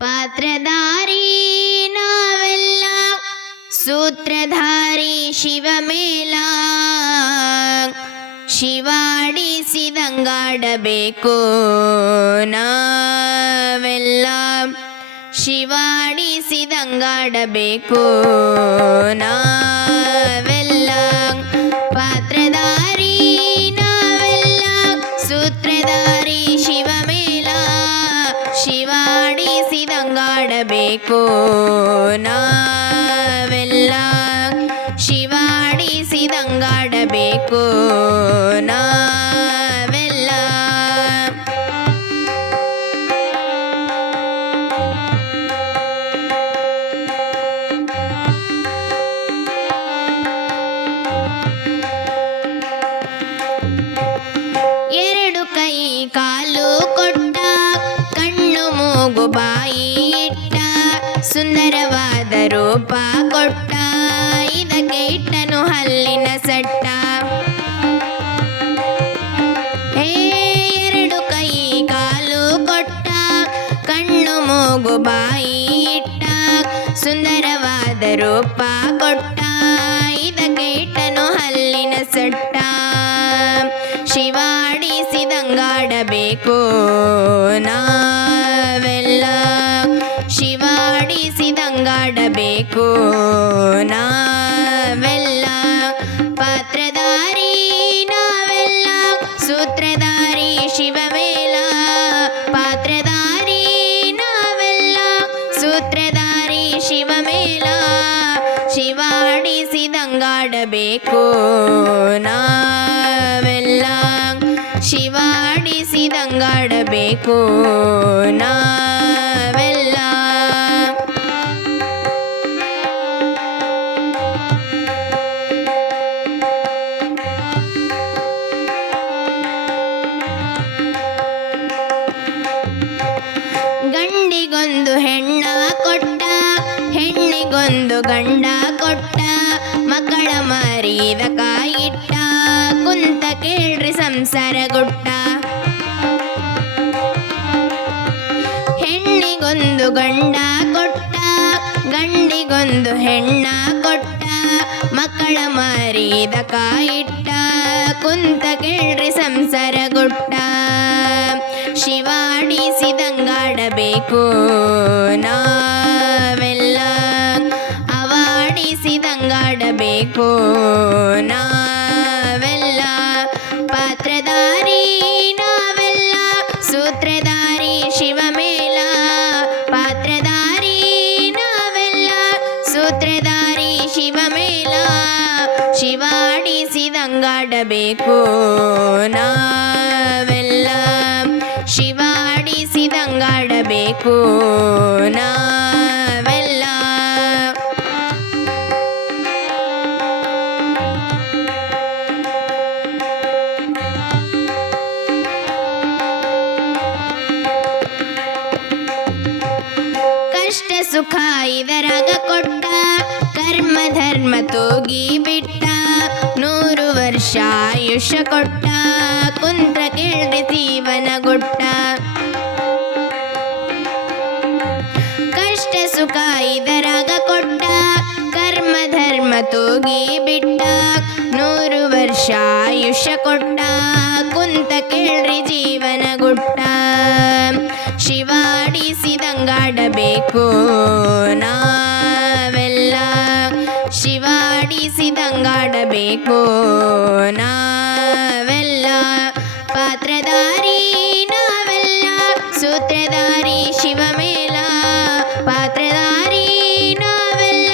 ಪಾತ್ರಧಾರಿ ನಾವೆಲ್ಲ ಸೂತ್ರಧಾರಿ ಶಿವಮೇಳ ಶಿವಾಡಿಸಿದಂಗಾಡಬೇಕು ನಾವೆಲ್ಲ ಶಿವಾಡಿಸಿದಂಗಾಡಬೇಕು ನಾವೆಲ್ಲ ಪಾತ್ರಧಾರಿ ನಾವೆಲ್ಲ ಸೂತ್ರಧಾರಿ ಶಿವಮೇಳ ಶಿವಾಡಿಸಿದಂಗಾಡಬೇಕು ನಾವೆಲ್ಲ ಶಿವಾಡಿಸಿದಂಗಾಡಬೇಕು ನಾವೆಲ್ಲ ಎರಡು ಕೈ ಕಾಲು ಕೊಟ್ಟ ಕಣ್ಣು ಮೂಗು ಬಾಯಿ ಇಟ್ಟ ಸುಂದರವಾದ ರೂಪ ಕೊಟ್ಟ ಇದಕ್ಕೆ ಇಟ್ಟನು ಹಲ್ಲಿನ ಸಟ್ಟ ಎರಡು ಕೈ ಕಾಲು ಕೊಟ್ಟ ಕಣ್ಣು ಮೂಗು ಬಾಯಿ ಇಟ್ಟ ಸುಂದರವಾದ ರೂಪ ಕೊಟ್ಟ ಇದಕ್ಕೆ ಇಟ್ಟನು ಹಲ್ಲಿನ ಸಟ್ಟ ಶಿವಾಡಿಸಿದಂಗಾಡಬೇಕು ನಾವೆಲ್ಲ ಶಿವಾಡಿಸಿದಂಗಾಡಬೇಕು ನಾವೆಲ್ಲ ಪಾತ್ರಧಾರಿ ನಾವೆಲ್ಲ ಸೂತ್ರಧಾರಿ ಶಿವಮೇಳ ಪಾತ್ರಧಾರಿ ನಾವೆಲ್ಲ ಸೂತ್ರಧಾರಿ ಶಿವಮೇಳ ಶಿವಾಡಿಸಿದಂಗಾಡಬೇಕು ನಾವೆಲ್ಲ ಶಿವಾಡಿಸಿದಂಗಾಡಬೇಕು ನಾವೆಲ್ಲ ಗಂಡಿಗೊಂದು ಹೆಣ್ಣ ಕೊಟ್ಟ ಹೆಣ್ಣಿಗೊಂದು ಗಂಡ ಕೊಟ್ಟ ಮಕ್ಕಳ ಮರಿದ ಕಾಯಿಟ್ಟ ಕುಂತ ಕೇಳ್ರಿ ಸಂಸಾರ ಗುಟ್ಟ ಹೆಣ್ಣಿಗೊಂದು ಗಂಡ ಕೊಟ್ಟ ಗಂಡಿಗೊಂದು ಹೆಣ್ಣ ಕೊಟ್ಟ ಮಕ್ಕಳ ಮರಿದ ಕಾಯಿಟ್ಟ ಕುಂತ ಕೇಳ್ರಿ ಸಂಸಾರ ಗುಟ್ಟ ಶಿವಾಡಿಸಿದಂಗಾಡಬೇಕು ನಾವೆಲ್ಲ ಅವಾಡಿಸಿದಂಗಾಡಬೇಕು ನಾವೆಲ್ಲ ಪಾತ್ರಧಾರಿ ನಾವೆಲ್ಲ ಸೂತ್ರಧಾರಿ ಶಿವಮೇಳ ಪಾತ್ರಧಾರಿ ನಾವೆಲ್ಲ ಸೂತ್ರಧಾರಿ ಶಿವಮೇಳ ಶಿವಾಡಿಸಿದಂಗಾಡಬೇಕು ನಾವೆಲ್ಲ ಶಿವಾಡಿಸಿದಂಗಾಡಬೇಕು ನಾವೆಲ್ಲ ಕಷ್ಟ ಸುಖ ಇದರಾಗ ಕೊಟ್ಟ ಕರ್ಮ ಧರ್ಮ ತೂಗಿ ಬಿಟ್ಟ 100 ವರ್ಷ ಆಯುಷ್ಯ ಕೊಟ್ಟ ಕುಂತ್ರ ಕೇಳ್ರಿ ಜೀವನ ಗುಟ್ಟ ಕಷ್ಟ ಸುಖ ಇದರಾಗ ಕೊಟ್ಟ ಕರ್ಮ ಧರ್ಮ ತೂಗಿ ಬಿಟ್ಟ 100 ವರ್ಷ ಆಯುಷ್ಯ ಕೊಟ್ಟ ಕುಂತ ಕೇಳ್ರಿ ಜೀವನ ಗುಟ್ಟ ಶಿವಾಡಿಸಿದಂಗಾಡಬೇಕು ನಾವೆಲ್ಲ ಶಿವಾಡಿಸಿದಂಗಾಡಬೇಕು ನಾವೆಲ್ಲ ಪಾತ್ರಧಾರಿ ನಾವೆಲ್ಲ ಸೂತ್ರಧಾರಿ ಶಿವಮೇಳ ಪಾತ್ರಧಾರಿ ನಾವೆಲ್ಲ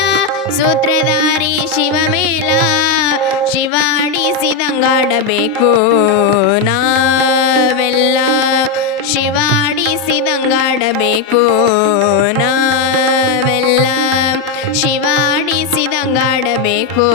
ಸೂತ್ರಧಾರಿ ಶಿವಮೇಳ ಶಿವಾಡಿಸಿದಂಗಾಡಬೇಕು ನಾವೆಲ್ಲ ಶಿವಾಡಿಸಿದಂಗಾಡಬೇಕು ನಾವೆಲ್ಲ ಶಿವಾಡಿಸಿದಂಗಾಡಬೇಕು